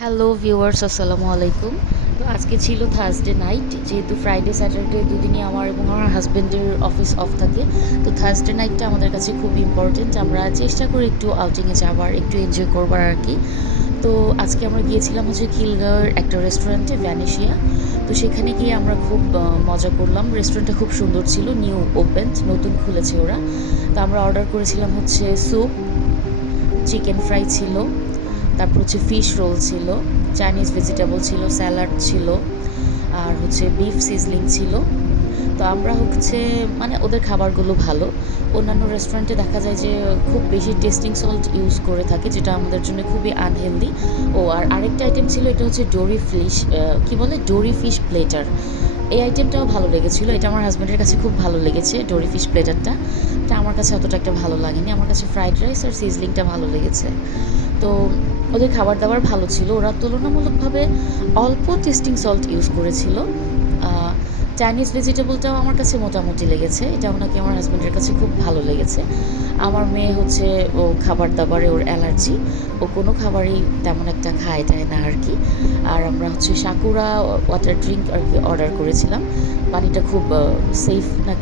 Hello viewers, আসসালামু আলাইকুম। তো আজকে ছিল থার্সডে নাইট, যেহেতু ফ্রাইডে স্যাটারডে দুদিনই আমার এবং আমার হাজব্যান্ডের অফিস অফ থাকে। তো থার্সডে নাইটটা আমাদের কাছে খুব ইম্পর্টেন্ট। আমরা চেষ্টা করি একটু আউটিংয়ে যাওয়ার, একটু এনজয় করবার আর কি। তো আজকে আমরা গিয়েছিলাম হচ্ছে খিলগাঁওয়ের একটা রেস্টুরেন্টে, ভ্যানিশিয়া। তো সেখানে গিয়ে আমরা খুব মজা করলাম। রেস্টুরেন্টটা খুব সুন্দর ছিল, নিউ ওপেন, নতুন খুলেছে ওরা। তো আমরা অর্ডার করেছিলাম হচ্ছে স্যুপ, চিকেন ফ্রাই ছিল, তারপর হচ্ছে ফিশ রোল ছিল, চাইনিজ ভেজিটেবল ছিল, স্যালাড ছিল, আর হচ্ছে বিফ সিজলিং ছিল। তো আমরা হচ্ছে মানে ওদের খাবারগুলো ভালো। অন্যান্য রেস্টুরেন্টে দেখা যায় যে খুব বেশি টেস্টিং সল্ট ইউজ করে থাকে, যেটা আমাদের জন্য খুবই আনহেলদি। ও আর আরেকটা আইটেম ছিল, এটা হচ্ছে ডোরি ফিশ, কি বলে, ডোরি ফিশ প্লেটার। এই আইটেমটাও ভালো লেগেছিলো। এটা আমার হাজব্যান্ডের কাছে খুব ভালো লেগেছে, ডোরি ফিশ প্লেটারটা। এটা আমার কাছে অতটা একটা ভালো লাগেনি। আমার কাছে ফ্রাইড রাইস আর সিজলিংটা ভালো লেগেছে। তো ওদের খাবার দাবার ভালো ছিল। ওরা তুলনামূলকভাবে অল্প টেস্টিং সল্ট ইউজ করেছিল। চাইনিজ ভেজিটেবলটাও আমার কাছে মোটামুটি লেগেছে। এটাও নাকি আমার হাজব্যান্ডের কাছে খুব ভালো লেগেছে। আমার মেয়ে হচ্ছে, ও খাবার দাবারে ওর অ্যালার্জি, ও কোনো খাবারই তেমন একটা খায় টায় না আর কি। আর আমরা হচ্ছে সাকুরা ওয়াটার ড্রিঙ্ক আর কি অর্ডার করেছিলাম। পানিটা খুব সেফ না